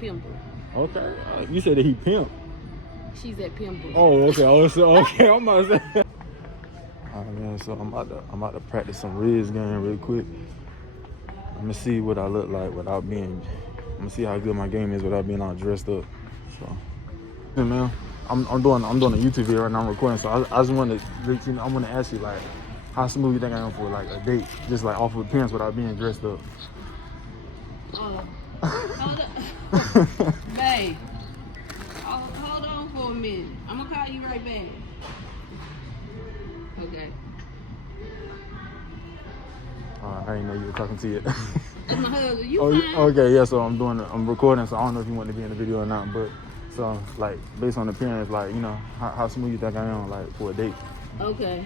Pimple. Okay. You said that he pimp. She's at Pimple. Oh, okay. Oh, so, okay. I'm about to say. All right, man. So I'm about to practice some Rizz game real quick. I'm gonna see what I look like without being. I'm gonna see how good my game is without being all dressed up. So, yeah, man. I'm doing a YouTube video right now. I'm recording. So I just want to, I want to ask you like, how smooth you think I am for like a date, just like off of appearance without being dressed up. Hold up. Babe. Hold on for a minute. I'm gonna call you right back. Okay. I didn't know you were talking to you. That's my husband. You fine? Okay, yeah. So I'm recording. So I don't know if you want to be in the video or not, but so like based on appearance, like you know how smooth you think I am like for a date. Okay.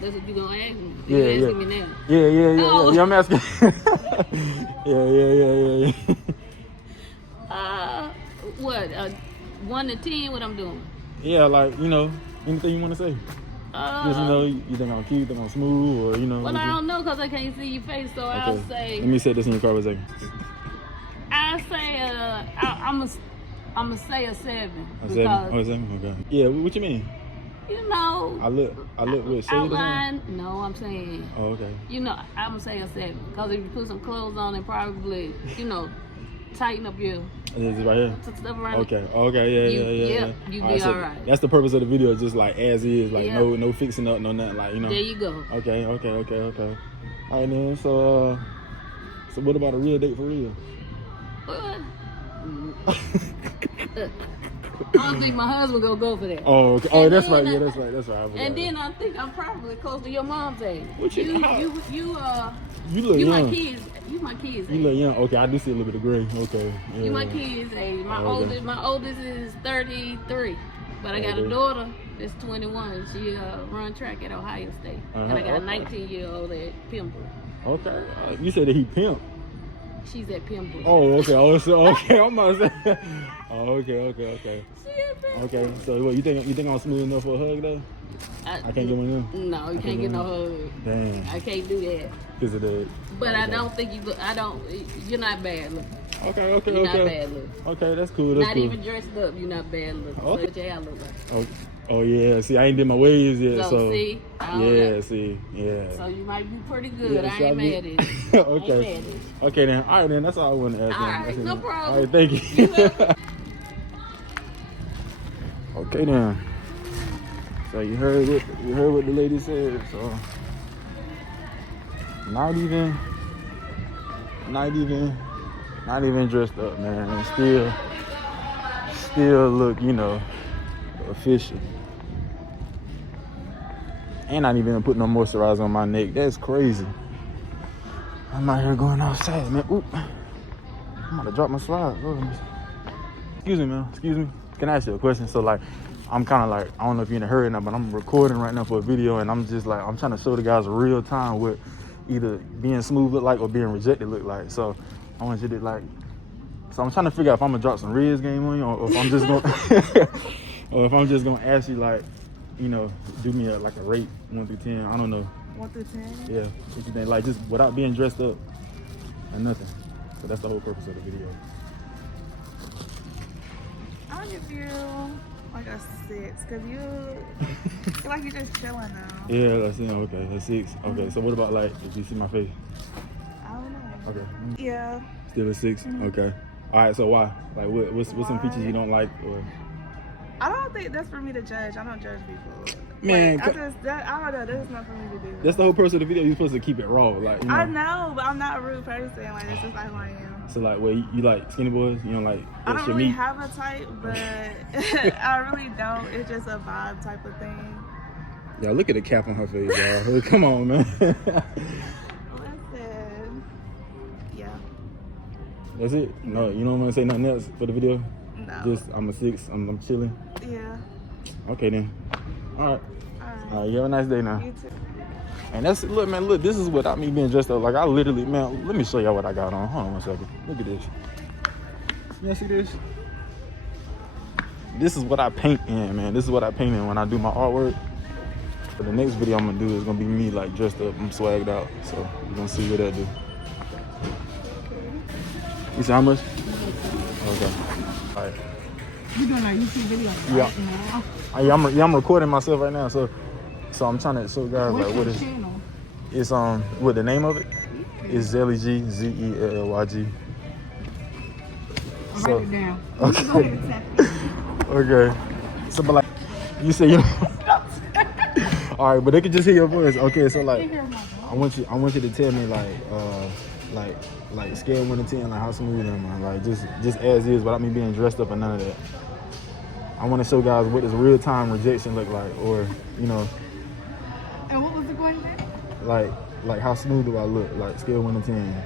That's what you gonna ask me. Yeah, You asking me now? Yeah. Yeah, I'm asking. yeah. What? 1 to 10? What I'm doing? Yeah, like you know, anything you want to say. Just you know, you think I'm cute, you think I'm smooth, or you know. Well, I don't know because I can't see your face, so okay. I'll say. Let me set this in your car for a second. I'll say I'm gonna say a 7. A 7? Oh, a 7? Okay. Yeah. What you mean? You know. I look with shade outline. No, I'm saying. Oh, okay. You know, I'm gonna say a 7 because if you put some clothes on, and probably tighten up your. Is it right here? Stuff around. Okay. Yeah. You be all right. That's the purpose of the video, just like as is, like no fixing up, no nothing, like you know. There you go. Okay. All right, then. So what about a real date for real? I don't think my husband gonna go for that. Oh, okay. Oh, that's right. Yeah, that's right. And then I think I'm probably close to your mom's age. What you look young. My kids. You my kids. You look young. Okay, I do see a little bit of gray. Okay. Yeah. You my kids age. My oldest is 33, but I got a daughter that's 21. She run track at Ohio State, and I got a 19-year-old at Pimple. Okay. You said that he pimp. She's at Pimple. Oh, okay. Oh, so okay. I'm about to say. Oh, okay. Okay. So what you think I'm smooth enough for a hug though? I can't get one of them. No, you can't get no hug. Damn. I can't do that. Cause of that. But I don't think you. You're not bad looking. Okay. You're not bad looking. Okay, that's cool. Not even dressed up. You're not bad looking. Okay. So what your hair look like? Oh yeah. See, I ain't did my waves yet. So see. Yeah. So you might be pretty good. Yeah, I ain't mad at it. Okay. Okay then. All right then. That's all I want to ask. All right, no problem. All right, thank you. Okay then. So you heard what the lady said. So not even dressed up, man. Still look, official. And not even put no moisturizer on my neck. That's crazy. I'm out here going outside, man. Oop. I'm about to drop my slide. Excuse me, man. Excuse me. Can I ask you a question? So like, I'm kind of like, I don't know if you're in a hurry now, but I'm recording right now for a video, and I'm just like, I'm trying to show the guys real time what either being smooth look like or being rejected look like. So I want you to like, so I'm trying to figure out if I'm gonna drop some Rizz game on you, or if I'm just gonna, or if I'm just gonna ask you like, do me a rate 1 through 10. I don't know. 1 through 10? Yeah. What you think? Like just without being dressed up and nothing. So that's the whole purpose of the video. I'll give you like a 6, because you feel like you're just chilling now. Yeah, that's it. Okay, a 6. Okay, so what about like if you see my face? I don't know. Okay. Yeah. Still a 6? Okay. All right, so why? Like what's some features you don't like? Or I don't think that's for me to judge. I don't judge people. Man, I don't know. That's not for me to do. That's the whole purpose of the video. You're supposed to keep it raw, like. I know, but I'm not a rude person. Like this is not who I am. So like, well, you like skinny boys? You don't like? I don't really have a type, but I really don't. It's just a vibe type of thing. Yeah, look at the cap on her face, y'all. Come on, man. Listen, yeah. That's it? No, you don't want to say nothing else for the video? No. Just I'm a 6. I'm chilling. Yeah. Okay then. All right. All right. You have a nice day now. You too. And that's it. Look, man. Look, this is without me being dressed up. Like I literally, man. Let me show y'all what I got on. Hold on 1 second. Look at this. You see this? This is what I paint in, man. This is what I paint in when I do my artwork. But the next video I'm gonna do is gonna be me like dressed up. I'm swagged out. So you're gonna see what I do. You see how much? Okay. like. You doing a YouTube video? Yeah. Right now? I'm recording myself right now, so I'm trying to show guys What's like your what is. channel? It's what the name of it? It's Zellyg, ZellYg. I'll write it down. Okay. Go ahead and tap it. Okay. So, but like, you say you. All right, but they can just hear your voice. Okay, so like, I want you to tell me like scale 1 to 10, like how smooth am I? Like just as is, without me being dressed up and none of that. I want to show guys what does real time rejection look like, or you know. And what was the question? Like how smooth do I look? Like scale 1 to 10.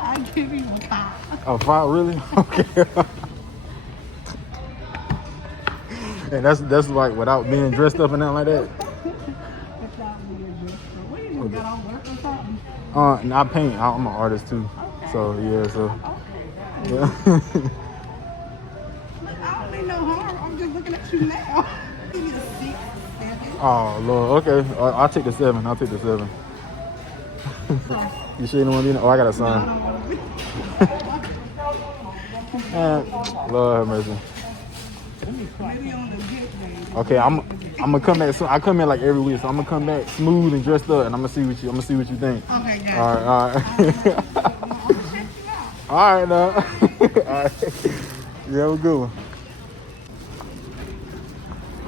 I give you a 5. Oh, 5, really? Okay. And that's like without being dressed up and nothing like that. What you just got on work or something? And I paint. I'm an artist too. Okay. So yeah. So Okay. yeah. I don't need no harm. I'm just looking at you now. Give me a 6, 7. Oh Lord. Okay. I'll take the 7. I'll take the 7. You sure you don't want to be? Oh, I got a sign. Lord have mercy. Maybe on the good day. Okay, I'm gonna come back. So I come in like every week, so I'm gonna come back smooth and dressed up, and I'm gonna see what you think. Okay, guys. All right. All right, now. All right. Yeah, we're good.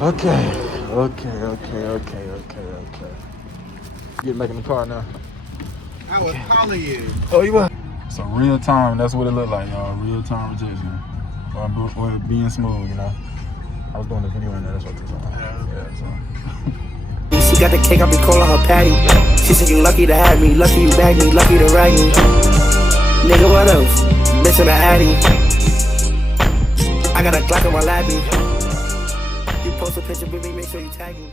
Okay. Getting back in the car now. I was calling you. Oh, you what? So real time, that's what it looked like, y'all. Real time rejection. Or being smooth, you know. I was doing the video in there, that's what this was. Yeah, so. She got the cake, I be calling her Patty. She said you lucky to have me, lucky you bagged me, lucky to ride me. Nigga, what else? Bitch in the Addy. I got a Glock on my lappy. You post a picture with me, make sure you tag me.